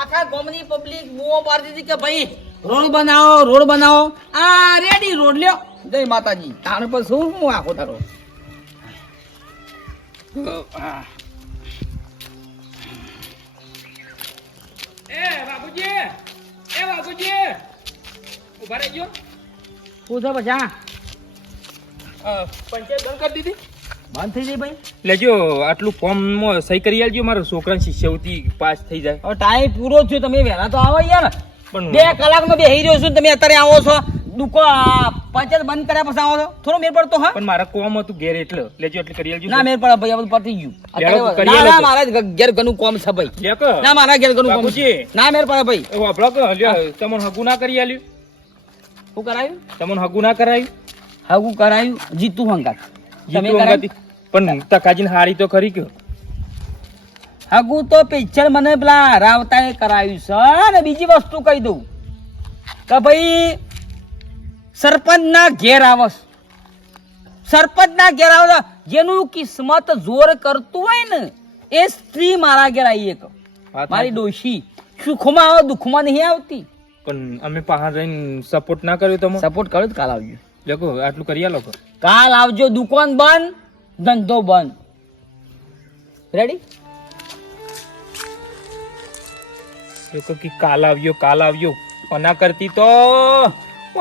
આખા ગામની પબ્લિક બુઓ પાડતી દીધી કે ભાઈ રોડ બનાવો રોડ બનાવો. આ રેડી રોડ લ્યો. જય માતાજી. તાણ પર શું હું આખો તારો? એ બાબુજી એ બાબુજી ઊભા રહેજો. પૂછો પછી પંચાયત બંધ કરી દીધી? બંધ થઈ જાય ભાઈ? લેજો આટલું ફોર્મમાં સહી કરી આલજો મારો છોકરાની શિષ્યવૃત્તિ પાસ થઈ જાય. હવે ટાઈમ પૂરો છે તમે વહેલા તો આવો યાર પણ બે કલાકમાં બેહી રહ્યો છું તમે અત્યારે આવો છો. દુકો પંચાયત બંધ કર્યા પછી આવો છો. થોડો મેર પડતો હા? પણ મારા કોમ હતું ઘેર એટલે. લેજો એટલે કરી આલજો. ના મેર પડે ભાઈ બધું પતી ગયું. લેવો, અત્યારે કરીએ ના ના મારા ઘેર ઘરનું કોમ છે ભાઈ. ના મારા ઘેર ઘરનું કોમ છે. ના મેર પડે ભાઈ. એ વાપરો કે લ્યો તમને હગું ના કરી આલ્યું. શું કરાયું? તમને હગું ના કરાયું? હાગું કરાયું જીતું હંગાત. તમે કરાયું? અંગાથી. પણ તકાજીને હારી તો ખરી ગયો હગુ તો પિક્ચર મને પેલા રાવતાએ કરાવ્યું છે ને બીજી વસ્તુ કહી દઉં. કે ભાઈ સરપંચ ના ઘેર આવસ સરપંચ ના ઘેર આવ જેનું કિસ્મત જોર કરતું હોય ને એ સ્ત્રી મારા ઘેર આવી એક મારી ડોશી સુખમાં આવે દુઃખમાં નહીં આવતી. પણ અમે પહાડ રહીને સપોર્ટ ના કર્યો તમે? સપોર્ટ કરો તો કાલ આવજો. લેકો આટલું કરી લોકો કાલ આવજો દુકાન બંધ. ધંધો બંધ. રેડી કે કાલ આવ્યો કાલ આવ્યો. ઓના કરતી તો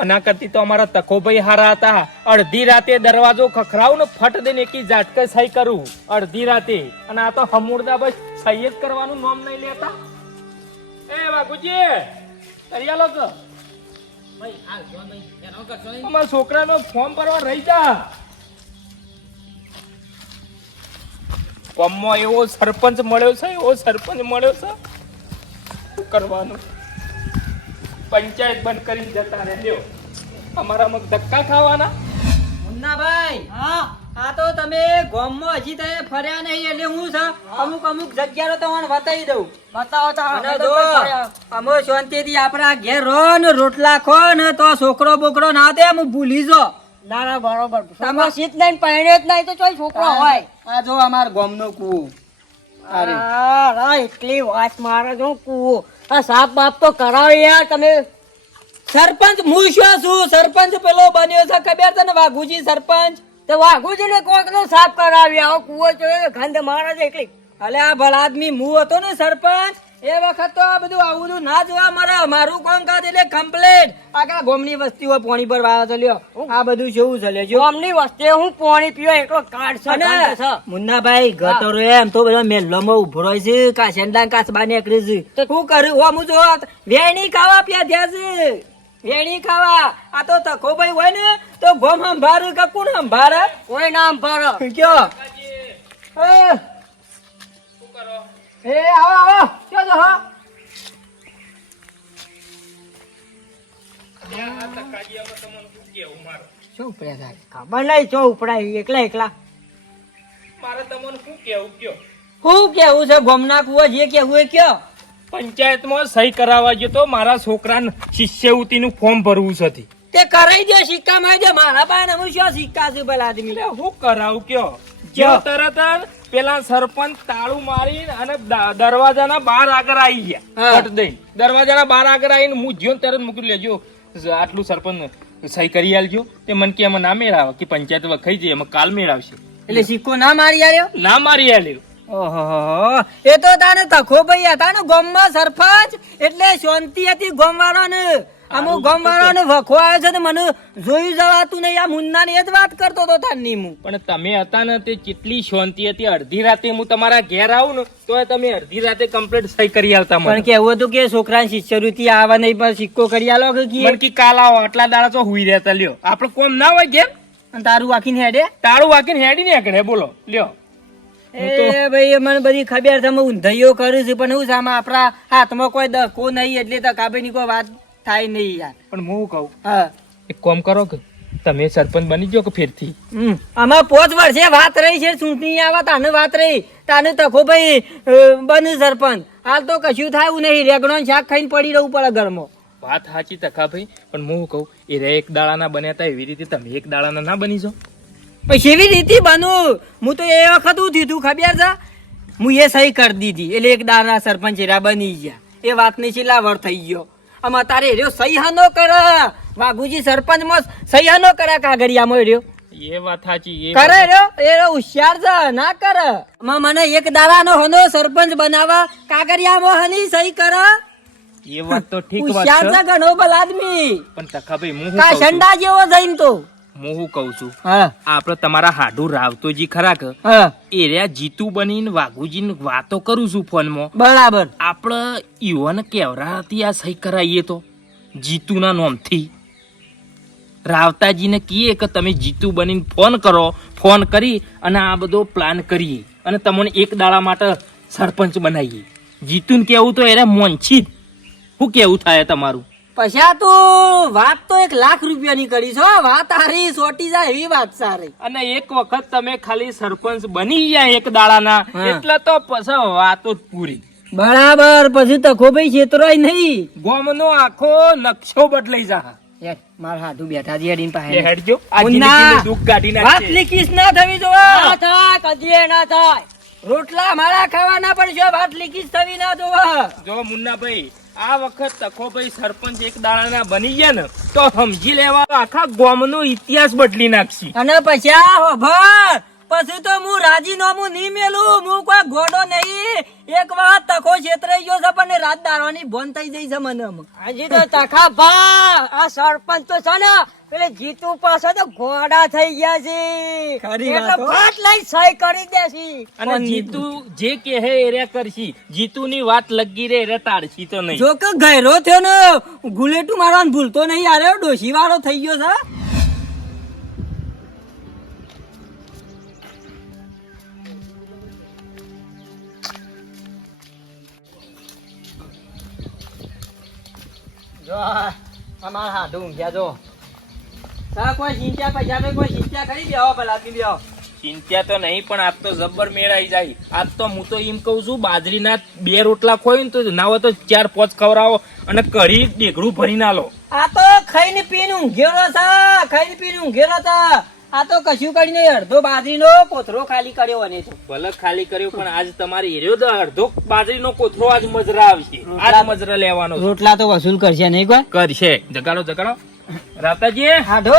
ઓના કરતી તો અમારા તકોભાઈ હારા હતા. અડધી રાતે દરવાજો ખખરાવું ને ફટ દઈને એકી ઝાટકે સહી કરું. અડધી રાતે. અને આ તો હમુરદા બસ સહી જ કરવાનું નામ નહીં લેતા. એ બાપુજી કરી આલો કે અમારા છોકરાનો ફોર્મ ભરવા રહી જા. ગામમાં એવો સરપંચ મળ્યો છે એવો સરપંચ મળ્યો છે. શું કરવાનું? પંચાયત બંધ કરી જતા રહ્યો અમારામાં ધક્કા ખાવાના? મુન્નાભાઈ હા આ તો તમે ગામમાં હજી તમે ફર્યા નહીં એટલે હું છે? અમુક અમુક જગ્યાનો તમને બતાવી દઉં. બતાવો તો અમે શાંતિથી આપણા ઘેર રહો ને રોટલા ખો ને તો છોકરો બોકરો ના દે અમુક ભૂલી જો. ના ના બરોબર. તમે લઈને પહેણે જ નહીં તો છોકરો હોય. આ જો અમાર ગામનો કૂવો. અરે હા એટલી વાત મારે જો કૂવો. આ સાપ બાપ તો કરાવે યાર તમે સરપંચ હું શું છું? સરપંચ પેલો બન્યો છે ખબર છે ને? વાઘુજી સરપંચ. તે વાઘુજી ને કોક નો સાફ કરાવી આવો કૂવો જોયો ગંધ મારે છે એટલી. અલે આ ભલા આદમી હું હતો ને સરપંચ? એ વખત તો આ બધું આવું બધું ના જોવા મારે મારું કામકાજ એટલે કમ્પ્લેટ આખા ગોમની વસ્તી હોય પોણી પર વાળા ચલ્યો. લ્યો આ બધું જેવું ચલે જો ગોમની વસ્તી હું પાણી પીવા એટલો કાઢ છે ને. મુન્નાભાઈ ગટરો એમ તો બધા મેલ્લોમાં ઊભો રહ્યો છે. કાશેંડા કાચબા નીકળી છે. શું કર્યું હો હું જો વેણી ખાવા પ્યા થયા છે. વેણી ખાવા. આ તો તકો ભાઈ હોય ને તો ગોમ સંભાર કે કોણ સંભાર કોઈ નામ પર કયો? એ એ આવો આવો. કયો છો હો? શું ઉપડ્યા થાય ખબર નહીં ચો ઉપડાય એકલા એકલા. મારે તમને શું કેવું કયો? શું કેવું છે? ગોમના કુવા જે કેવું એ કયો? પંચાયતમાં સહી કરાવવા ગયો તો મારા છોકરાને શિષ્યવૃત્તિનું ફોર્મ ભરવું છે તે. કરાઈ દે સિક્કા મારી દે. મારા પાસે શું સિક્કા છે ભલા આદમી? શું હું કરાવું કયો? કયો તરત જ પેલા સરપંચ તાળું મારી અને દરવાજાના બાર આગળ આવી ગયા. હા. દઈ દરવાજાના બાર આગળ આવીને હું જ્યો તરત મૂકી લેજો આટલું સરપંચ સહી કરી આલજો. તે મને કે એમાં ના મેળાવે કે પંચાયત વખાઈ જાય એમાં કાલ મેળાવશે. એટલે સિક્કો ના મારી આવ્યો ના મારી આલ્યો. ઓહો એ તો તાને તખો ભાઈ હતા ને ગામમાં સરપંચ. એટલે શાંતિ હતી ગામવાળા ને અમુક ગામવાળા ને વખો આવ્યો છે ને મને જોયું જવાતું નહીં. આ મુન્ના એ જ વાત કરતો હતો તારની હું પણ તમે હતા ને તે કેટલી શાંતિ હતી. અડધી રાતે હું તમારા ઘેર આવું ને તો તમે અડધી રાતે કમ્પ્લીટ સહી કરી આલતા પણ કેવું હતું કે છોકરાની શિષ્યવૃત્તિ આવે નહીં પણ સિક્કો કરી આલો કે? મને કી કાલ આવો આટલા દાડા તો હુઈ રહેતા લ્યો. આપણે કોમ ના હોય કેમ અને તારું વાકીને હેડે? તારું વાકીને હેડી ને આગળ બોલો લ્યો. એ ભાઈ મને બધી ખબર છે હું ઊંધાઈઓ કરું છું પણ હું છે આમાં આપણા હાથમાં કોઈ દખો નહીં એટલે તો કાબેની કોઈ વાત થાય નહીં યાર. પણ હું કહું હા. એક કોમ કરો કે તમે સરપંચ બની ગયો કે ફેરથી. આમાં પોચ વર્ષે વાત રહી છે ચૂંટણી આવે તાને વાત રહી. તાને તખો ભાઈ બન સરપંચ. હાલ તો કશું થાય નહીં. રેગણો શાક ખાઈને પડી રહેવું પડે ઘરમાં. વાત સાચી તખા ભાઈ પણ હું કહું એ રે એક દાડાના બન્યા હતા એવી રીતે તમે એક દાડાના ના બની જાઓ પછી એવી રીતે બનું હું તો એ વખત હું થયું ખબર છે? હું એ સહી કરી દીધી. એટલે એક દાડાના સરપંચ એરા બની ગયા. એ વાતની છેલ્લા થઈ ગયો. આમાં તારે રહ્યો સહી હાનો કરે. વાઘુજી સરપંચમાં સહી હાનો કરે કાગળિયામાં રહ્યો. એ વાત સાચી એ કરે રહ્યો એ હોશિયાર છે ના કરે. મને એક દાડાનો હનો સરપંચ બનાવવા કાગળિયામાં હની સહી કરે. એ વાત તો ઠીક વાત હોશિયાર છે. છે ઘણો બલ આદમી પણ તખાભાઈ હું શું કા કહું જેવો જઈન તો. હું શું કહું છું? હા. આપણે તમારા હાડુ રાવતોજી ખરાક એ રહ્યા જીતુ બનીને વાઘુજી વાતો કરું છું ફોનમાં. બરાબર. આપણે યુવાને કેવરાથી આ સહી કરાવીએ તો? જીતુના નોમથી. રાવતાજીને કહીએ કે તમે જીતુ બનીને ફોન કરો ફોન કરી અને આ બધો પ્લાન કરીએ. અને તમને એક દાડા માટે સરપંચ બનાવીએ. જીતુને કેવું તો એને જ. શું કેવું થાય તમારું? પછી તો વાત તો એક લાખ રૂપિયાની કરી છો વાત હારી સોટી જાય એવી વાત સારી. અને એક વખત તમે ખાલી સરપંચ બની ગયા એક દાડાના. એટલે તો પછી વાતો જ પૂરી. બરાબર પછી તખો ભાઈ છેતરાય નહીં. ગોમનો આખો નકશો બદલાઈ જા મારા હાથું બેઠા છે અડીન પાસે હેડજો આ દુખ કાઢી દુઃખ વાત લીકીસ ના થવી જો ના થાય કદી ના થાય. રોટલા મારા ખાવાના પણ જો વાત લીકીસ થવી ના જોવા. જો મુન્નાભાઈ આ વખત તખોભાઈ સરપંચ એક દાડાના બની ગયા ને તો સમજી લેવા આખા ગામનો ઇતિહાસ બદલી નાખશે. અને પછી આ ભર પછી તો હું રાજીનામું નહીં મેલું હું કોઈ ઘોડો નહીં. એક વાર તખો છેતરાઈ ગયો છે પણ રાત દારવાની બોન થઈ જઈ છે મને હજી તો તખા ભા આ સરપંચ તો છે ને પેલે જીતુ પાસે તો ઘોડા થઈ ગયા છે. એટલે ફાટ લઈ સહી કરી દેશી અને જીતુ જે કે હે એરે કરશી. જીતુની વાત લગી રે એરે તાળશી તો નહીં. જો કે ગયરો થયો ને ગુલેટું મારવાનું ભૂલતો નહીં. યાર ડોશી વાળો થઈ ગયો છે. જો અમાર હાડું ગયા જો. હા કોઈ ચિંતા પૈસા કોઈ ચિંતા કરી બેહો ભલા આદમી બેહો. ચિંતા તો નહીં પણ આજ તો જબ્બર મેળાઈ જાય. આજ તો હું તો એમ કઉ છું બાજરીના બે રોટલા ખોઈ ને તો ના હોય તો ચાર પાંચ ખવડાવો અને કઢી ડેગડું ભરી ના લો. આ તો ખાઈને પીને ઊંઘેલો છે ખાઈને પીને ઊંઘેલો છે. આ તો કશું કરીને અડધો બાજરીનો કોથરો ખાલી કર્યો અને તો. ભલે ખાલી કર્યો પણ આજ તમારે હેર્યો તો અડધો બાજરીનો કોથરો આજ મજરા આવશે. આજ મજરા લેવાનો રોટલા તો વસૂલ કરશે નહીં કોઈ? કરશે. જગાડો જગાડો. રાતાજી? હાડો?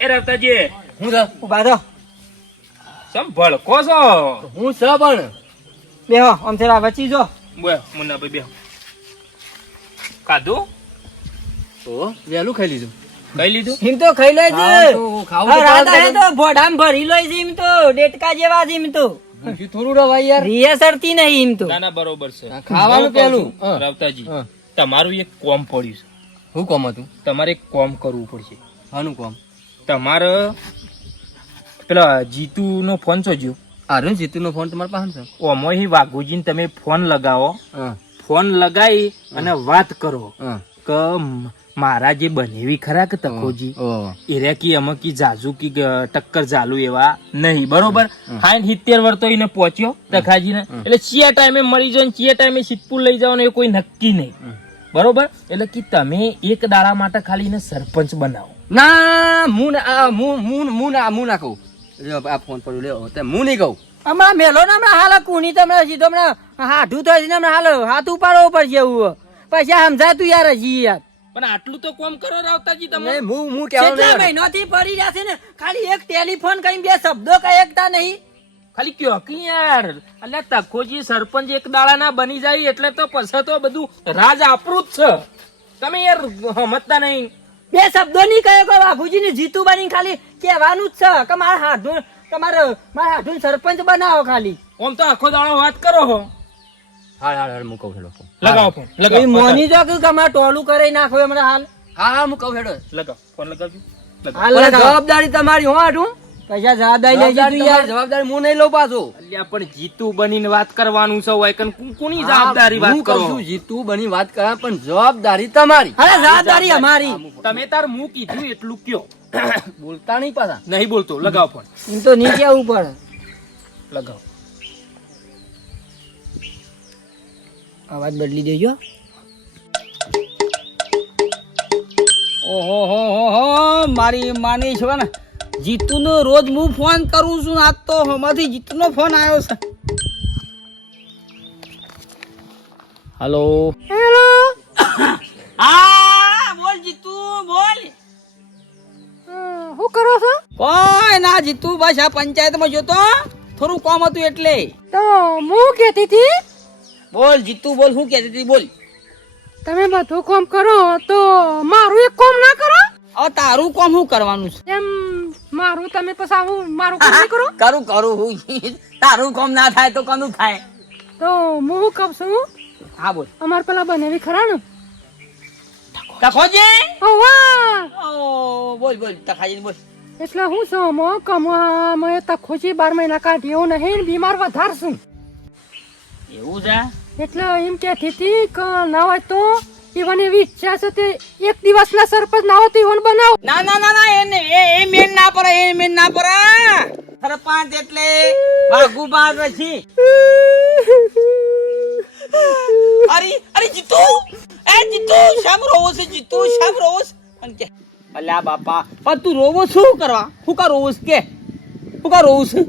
એ રાતાજી હું તો ઊભા થો સમ ભળકો છો? હું સ પણ. બેહો આમ થેલા વચી જો. બે મુન્નાભાઈ બેહો. કાધું તો વેલું ખાઈ લીધું. ખાઈ લીધું? એમ તો ખાઈ લે છે તો હા, રાતા હે તો ભોડામ ભરી લો છે એમ તો ડેટકા જેવા છે એમ તો. થોડું રવાય યાર. રિયા સરતી નહીં એમ તો. ના ના બરોબર છે. ખાવાનું પેલું. રાવતાજી તમારું એક કોમ પડ્યું છે. હું કોમ હતું? તમારે કોમ કરવું પડશે. હાનું કોમ? તમારે પેલા જીતુ નો ફોન સોજ્યો આર્યન જીતુ નો ફોન તમારા પાસે છે? ઓમોહી વાઘુજીને તમે ફોન લગાવો. ફોન લગાવી અને વાત કરો. કે મારા જે બનેવી ખરા કે તકોજી? એરે કી અમે કી જાજુ કી ટક્કર ચાલુ એવા નહીં બરોબર? હાઈન સિત્તેર વર્ષ તો એને પહોંચ્યો તખાજીને એટલે ચિયા ટાઈમે મળી જાવ ને ચિયા ટાઈમે સિદ્ધપુર લઈ જાવ ને એ કોઈ નક્કી નહીં. બરોબર? એટલે કે તમે એક દાડા માટે ખાલી એને સરપંચ બનાવો. ના હું ના હું હું હું ના હું ના કહું. લ્યો, આ ફોન પર લ્યો તે હું નહીં કહું. હમણાં મેલો ને હમણાં હાલ કુની તમને સીધો હમણાં હાથું તો હજી હમણાં હાલ હાથ ઉપાડવો પડશે એવું પછી સમજાય તું યાર હજી યાર. પણ આટલું તો કોમ કરો રાવતાજી તમે? હું હું કેવા મહિનો થી પડી રહ્યા છે ને ખાલી એક ટેલિફોન કઈ બે શબ્દો કઈ એકતા નહીં. ખાલી કયો કે યાર? અલ્યા તખોજી સરપંચ એક દાડાના બની જાય એટલે તો પછી તો બધું રાજ આપણું જ છે. તમે યાર સમજતા નહીં. બે શબ્દો નહીં કહ્યો કે બાપુજી ને જીતુ બની ખાલી કહેવાનું જ છે કે મારા હાથું તમારે મારા હાથું સરપંચ બનાવો ખાલી. આમ તો આખો દાડો વાત કરો હો. હાલ હાલ હાલ મૂકો હેડો લગાવો ફોન લગાવો. મોની જો કે અમારે ટોલું કરી નાખો હમણાં હાલ. હા હા મૂકો કહું હેડો. લગાવો ફોન લગાવજો. જવાબદારી તમારી હો હાટું પૈસા જવાબદારી લેજે તું યાર. જવાબદારી હું નહીં લઉં પાછો. અલ્યા પણ જીતુ બનીને વાત કરવાનું છે હોય કન કોની જવાબદારી હા, વાત હું કરો? કહું જીતુ બની વાત કરા પણ જવાબદારી તમારી. અરે જવાબદારી અમારી. તમે તાર હું કીધું એટલું કયો. બોલતા નહીં પાછા. નહીં બોલતો લગાવ પણ. એમ તો નહીં કેવું પણ લગાવ. અવાજ બદલી દેજો. ઓહો હો હો હો મારી માની છે ને જીતુનો રોજ હું ફોન કરું છું આજ તો હમાંથી જીતુનો ફોન આવ્યો છે. હલો. હા બોલ જીતુ બોલ. શું કરો છો? કોઈ ના જીતુ બસ આ પંચાયતમાં જોતો થોડું કામ હતું એટલે. તો હું કહેતી હતી? બોલ જીતુ બોલ શું કહેતી હતી બોલ. તમે બધું કામ કરો તો મારું એક કામ ના કરો? તારું કામ શું કરવાનું છે? એમ મારું તમે પછી હું મારું કામ નહીં કરો? કરું કરું હું. તારું કામ ના થાય તો કોનું થાય? તો હું હું કહું છું? હા બોલ. અમાર પેલા બનેવી ખરા ને? તખોજી હોવા ઓ બોલ બોલ તખાજી બોલ. એટલે હું છું મો કમા મે તખોજી બાર મહિના કાઢી એવું નહીં બીમાર વધારશું. એવું છે? એટલે એમ કે થીતી કે ના હોય તો ઈવન એવી ઈચ્છા છે તે એક દિવસના સરપંચ ના હોય તો ઈવન બનાવો. ના ના ના ના એને એ એ મેન ના પર એ મેન ના પર સરપંચ એટલે વાઘુબા રસી અરે અરે જીતુ એ જીતુ શામ રોવો છે જીતુ શામ રોવો છે? પણ કે અલ્યા બાપા પણ તું રોવો શું કરવા? હું કા રોવું કે? હું કા રોવું છું?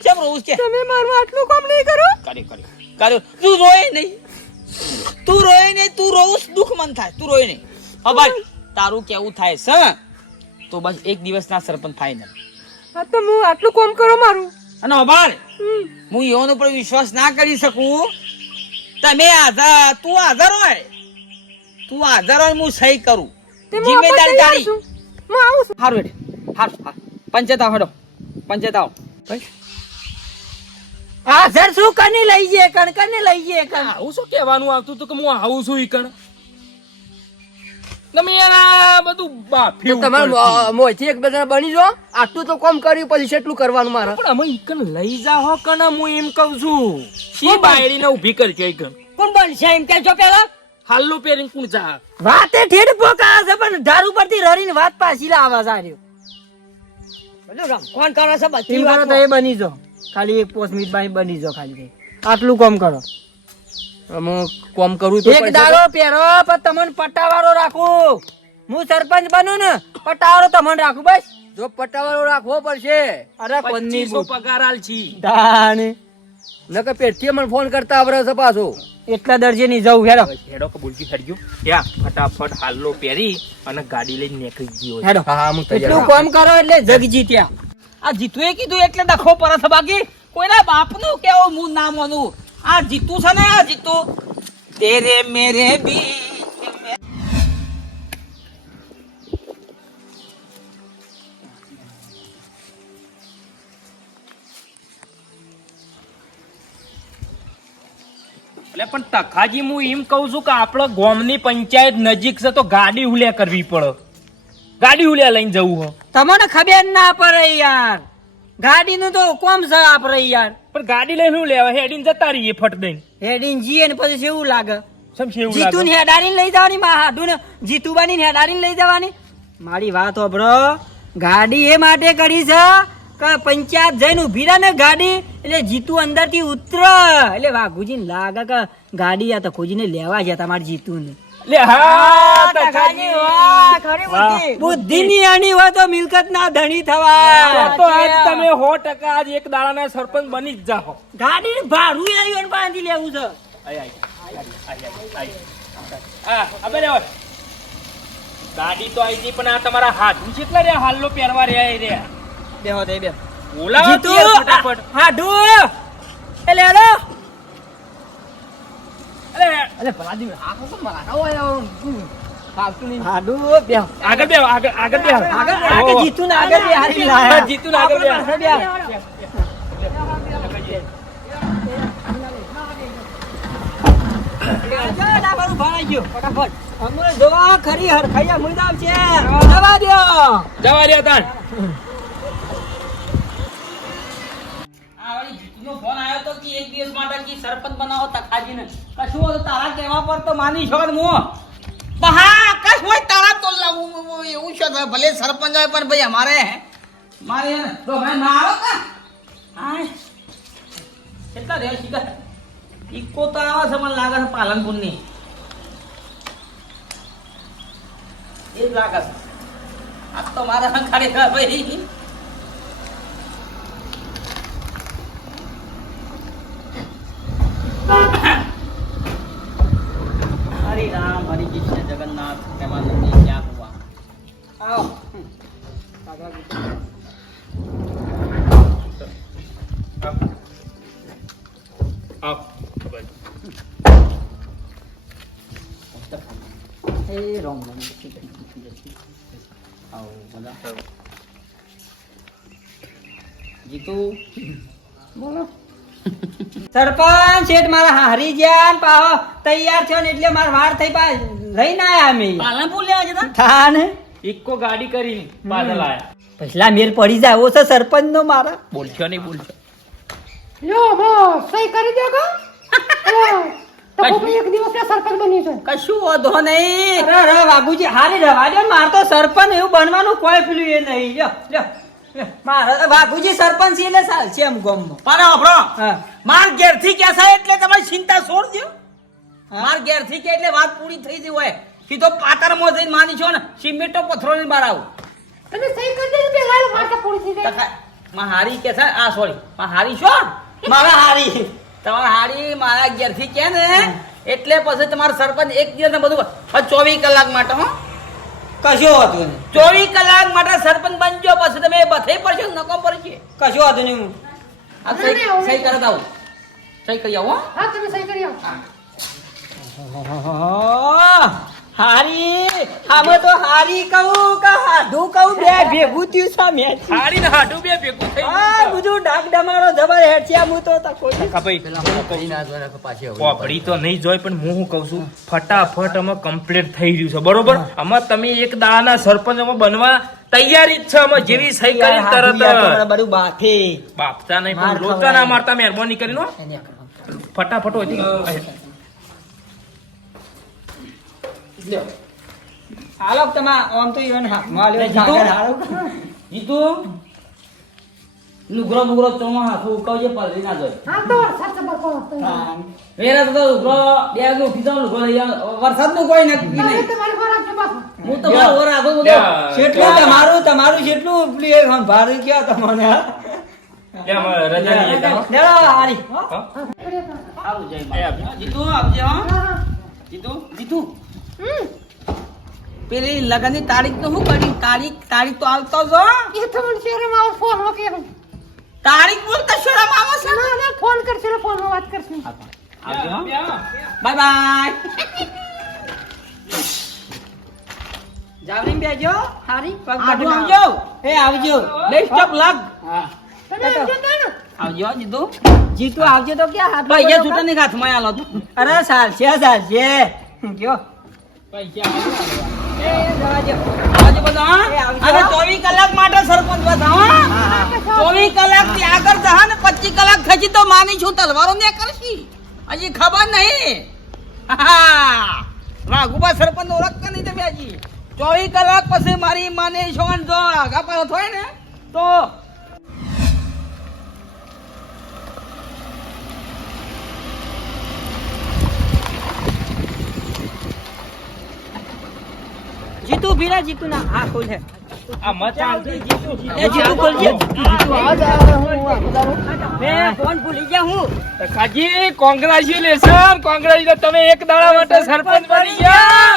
કેમ રોવું છે કે? તમે મારું આટલું કામ નહીં કરો? કરી કરી કર્યો. તું રોય નહીં. તું રોય નહીં તું રોવું દુઃખ મન થાય તું રોય નહીં હા ભાઈ તારું કેવું થાય છે તો બસ એક દિવસના સરપંચ ફાઈનલ હા તો હું આટલું કોમ કરો મારું? અને અબાર હું યોન ઉપર વિશ્વાસ ના કરી શકું? તમે હાજર તું હાજર હોય. તું હાજર હોય હું સહી કરું. જિમ્મેદારી તારી. હું આવું છું. હારું હેડ. હારું હાર. પંચાયત આવો હેડો. પંચાયત આવો. હાજર શું કની લઈ જઈએ કણ? કને લઈ જઈએ કણ? આવું શું કહેવાનું આવતું હતું કે હું આવું છું ઈ કણ? તમે યાર બધું બાફી તમારે મોથી એક બધા બની જો. આટલું તો કોમ કર્યું પછી એટલું કરવાનું મારે. પણ અમે ઈ કણ લઈ જાઓ કણ હું એમ કહું છું. શી બાયડીને ઊભી કરજો ઈ કણ. કોણ બનશે એમ કે જો પેલા હાલ્લો પહેરીને કોણ જા? વાતે ઠેડ પોકા છે પણ ધાર ઉપરથી રડીને વાત પાછી લાવા જાર્યો. બોલો બધું કોણ કરો છે? બધી વાત. તો એ બની જો. ખાલી એક પોસ્ટ મિનિટ બની જો ખાલી આટલું કામ કરો. કોમ કરું એક દારો પહેરો પણ તમને પટ્ટાવાળો રાખું. હું સરપંચ બનું ને પટ્ટાવાળો તમને રાખું બસ. જો પટ્ટાવાળો રાખવો પડશે. અરે પચીસો પગાર આલ છી દાને નકર પેટથી મને ફોન કરતા આવડે છે પાછો. એટલા દરજે ની જવું હેડો. હેડો કે બોલજી ગયો. ત્યાં ફટાફટ હાલ્લો પહેરી અને ગાડી લઈને નીકળી ગયો. હેડો. હા હું તૈયાર એટલું કામ કરો એટલે જગજી ત્યાં. આ જીતુએ કીધું એટલે ડખો પર છે બાકી કોઈના બાપનું કેવો હું ના માનું. આ જીતુ છે ને, આ જીતુ. તેરે મેરે બી એટલે પણ તખાજી હું એમ કહું છું કે આપણે ગોમની પંચાયત નજીક છે તો ગાડી ઉલ્યા કરવી પડે. ગાડી ઉલ્યા લઈને જવું હો. તમને ખબર ના પડે યાર. ગાડીનું તો કોમ છે રહી યાર. પણ ગાડી લઈને શું લેવા? હેડીન જતા રહીએ ફટ દઈને. હેડીન જીએ ને પછી કેવું લાગે? જીતુ ને લાગે? લઈ જવાની માં હાડુ ને જીતુબાની ને હેડાડીને લઈ જવાની. મારી વાત હોભળો ગાડી એ માટે કરી છે કે પંચાયત જઈને ઊભી રહે ને ગાડી એટલે જીતુ અંદરથી ઉતર. એટલે વાઘુજી લાગે કે ગાડી આ તો ખોજીને લેવા જતા તમારે જીતુ ને લે હા તખાજી વાહ. બુદ્ધિ. ની આની હોય તો મિલકત ના ધણી તો આજ તમે સો ટકા આજ એક દાડાના સરપંચ બની જ જાઓ ગાડી ભાડું આવ્યું ને બાંધી લેવું છે. આય, આય, આય, આય, આય, આય. રે ગાડી તો આવી ગઈ પણ આ તમારા હાથ કેટલા રે હાલનો પહેરવા રહ્યા રે બેહો દે બે બોલાવો ફટાફટ. હાડું. હેલો. અરે અરે ભલાજી આખો તો મારા હોય આમ, ફાલતુ નહીં. હાડું બેહો આગળ બે આગળ આગળ બે આગળ આગળ જીતુ ને આગળ બે હારી લાયા. જીતુ ને આગળ બે. આપણે પાછળ બે. આજો, ડાબાનું ભાણાઈ ગયું. ફટાફટ. જોવા ખરી હરખાઈયા મુદ્દામ છે. જવા દો જવા દો તાણ કે એક દિવસ માટે કે સરપંચ બનાવો તખાજીને. કશું હોય તારા કહેવા પર તો માની છો ને હું પણ હા કશ હોય તારા તો લાવું એવું છે ભલે સરપંચ હોય પણ ભાઈ અમારે મારે તો ભાઈ ના આવો કા? હા કેટલા રે શીખર ઇકો તો આવે છે મને લાગે છે પાલનપુરની. એ જ લાગે છે. આ તો મારે ખરેખર ભાઈ हमारी जीत है जगन्नाथ प्रेमानंद जी क्या हुआ आओ आओ ए राम राम आओ बोला जीतू बोलो સરપંચ શેઠ મારા હારી ગયા પાહો. તૈયાર થયો ને એટલે મારા વાર થઈ પા ના આયા અમે. પાલનપુર લેવા જતા? થાન ઇક્કો ગાડી કરી બાદલ આયા. પછલા મેર પડી જાય એવો સરપંચ નો મારા. બોલશો નહીં બોલશો. કશું વધો નહીં. ર અરે બાબુજી હારી રવા દો માર તો સરપંચ એવું બનવાનું કોઈ પેલું એ નહીં. જો લ્યો લ્યો. મારે બાબુજી સરપંચ એટલે એટલે છે એમ ગોમ પણ આપણો માર ઘેરથી કેસા એટલે તમારી ચિંતા છોડજો માર ઘેરથી કે એટલે વાત પૂરી થઈ ગઈ હોય. સીધો પાતરમાં જઈને માની છો ને સિમેન્ટો પથરો ની બાર આવું તખા- માં હારી કે છે? આ સોરી માં હારી છો? મારા હારી. તમારા હારી મારા ઘેરથી કે ને એટલે પછી તમારા સરપંચ એક દિવસ ને બધું ચોવીસ કલાક માટે હો. કશો હતું નહીં. ચોવીસ કલાક માટે સરપંચ બનજો પછી તમે બધે પડશો નકો નકામ પડશે? કશો હતું નહીં હું. આ સહી સહી કરત આવું. સહી કરી આવો. હો. હારી આમાં તો હારી કહું કે હાડું કહું બે ભેગું થયું છે મેચ હારી ને હાડું બે ભેગું થઈ આ બધું ડાક ડમારો જબર હેઠિયા હું તો તા કોઈ ભાઈ કરી ના જોઈને પાછી આવું. પોપડી તો નહીં જોય પણ હું હું કહું છું? ફટાફટ અમે કમ્પ્લીટ થઈ રહ્યું છે બરોબર? અમે તમે એક દાના સરપંચ અમે બનવા તૈયારી જ છે અમે જેવી સહી કરી તરત. બધું બાથે. બાપતા નહીં પણ લોચા ના મારતા મહેરબાની કરીને હો. ફટાફટ હોય લ્યો. હાલો તમે આમ તો ઈવન હાથમાં લ્યો જીતું? ઝાકળ હાલો. જીતુ? લુગરો બુગરો ચોમાં હાથું ઉકાવજે પલરી ના જાય. વેરા તો લુગરો બે વાગે ઉઠી લુગરો લઈ વરસાદનું કોઈ નક્કી નહીં. હું તમારો ઓર આગો બોલો લ્યા. તમારું તમારું જેટલું પેલું એક ભારે ક્યાં તમને લે, અમે રજા લઈએ તા, લે આરી હો. હો? આવું જય. જીતુ આપજે હા. જીતુ? જીતુ? પેલી લગનની તારીખ તો શું કરી? તારીખ તારીખ તો આવતો જો તારીખ બોલતા શરમ આવે છે. આવજો હો. બાય બાય જાવરીને બેજો. હારી? પગ કાઢી આવજો. એ આવજો. બેસ્ટ ઓફ લક હા. આવજો જીતુ જીતુ. જીતું આવજો તો ક્યાં હાથ પૈસા છૂટા નહીં હાથમાં આલો. તો અરે સાલ છે સાલ છે. એ અને ચોવીસ કલાક માટે સરપંચ. ચોવીસ કલાકથી આગળ જહા ને પચીસ કલાક થશે તો માની છું તલવારો ને કરશી. હજી ખબર નહીં. હા. રાઘુબા સરપંચ ઓળખતા નહીં તમે હજી ચોવીસ કલાક પછી મારી માને છો ને જો આગા પાછો થાય ને તો જીતું ભીરા જીતું ના આ ખોલ હે. આ મત આવતી જીતું, જીતું. એ જીતું ખોલજે મેં ફોન ભૂલી ગયા હું. કાજી કોંગ્રેચ્યુલેશન કોંગ્રેચ્યુલેશન તમે એક દાડા માટે સરપંચ બની ગયા.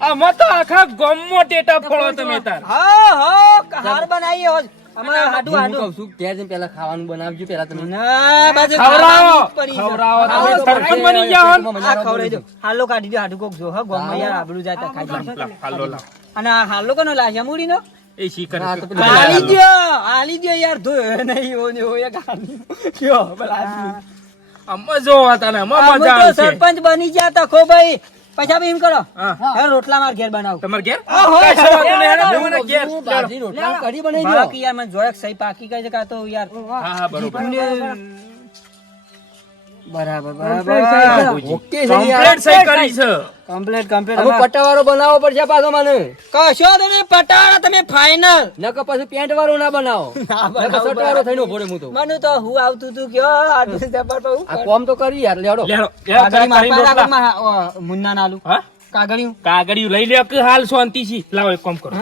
આ મતો આખા ગામમાં ટેટા ફોડો તમે તાર. હા હા હાર બનાવી હોજ. અમારે હાડું હાડું. કહું છું ઘેર જઈને પેલા ખાવાનું બનાવજો પેલા તમે ના બાજુ ખવડાવો ખાવાની પડી છે. ખવડાવો તમે સરપંચ બની ગયા હો આ ખવડાવી દો હાલો કાઢી દો હાડું કોક જો હા ગોમાં યાર આબરૂ જાતા ખાઈ હાલો લાવ. અને હાલો કોનો લાશ મૂડી નો એ શીકર હા, તો છે. પેલું હાલી દ્યો હાલી દ્યો યાર ધોયો નહીં એવો ને એક હાલી કયો જો મજા આવશે સરપંચ બની ગયા તખો ભાઈ. પછી બી એમ કરો. હા. રોટલા માર ઘેર બનાવો. તમાર ઘેર? રોટલા કઢી બનાવી દો બાકી યાર મને જોયક સહી પાકી કઈ છે કાં તો યાર હા હા બરોબર. બરાબર ઓકે કમ્પ્લીટ સહી કરી છે. કમ્પ્લીટ કમ્પ્લીટ હવે પટ્ટાવાળો બનાવવો પડશે પાછો મને. કશો તમે પટાડો તમે ફાઇનલ નકર પછી પેન્ટ વાળો ના બનાવો નકર શર્ટ વાળો થઈને હું તો. મને તો હું આવતું તું કયો આટલું જબર પર આ કોમ તો કરી યાર લેડો. લેડો, મુન્ના નાલું હા? કાગળિયું. કાગળિયું લઈ લે કે હાલ શાંતિ થી લાવો એક કામ કરો.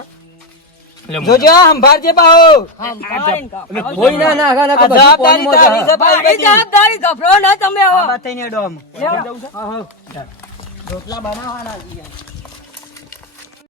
જોજો સંભાળજે પાહો કોઈ ના ના ના ના જવાબદારી તારી છે. ભાઈ બધી. આ વાત થઈને ડોમ. હા, હા. રોટલા બનાવવાના છે.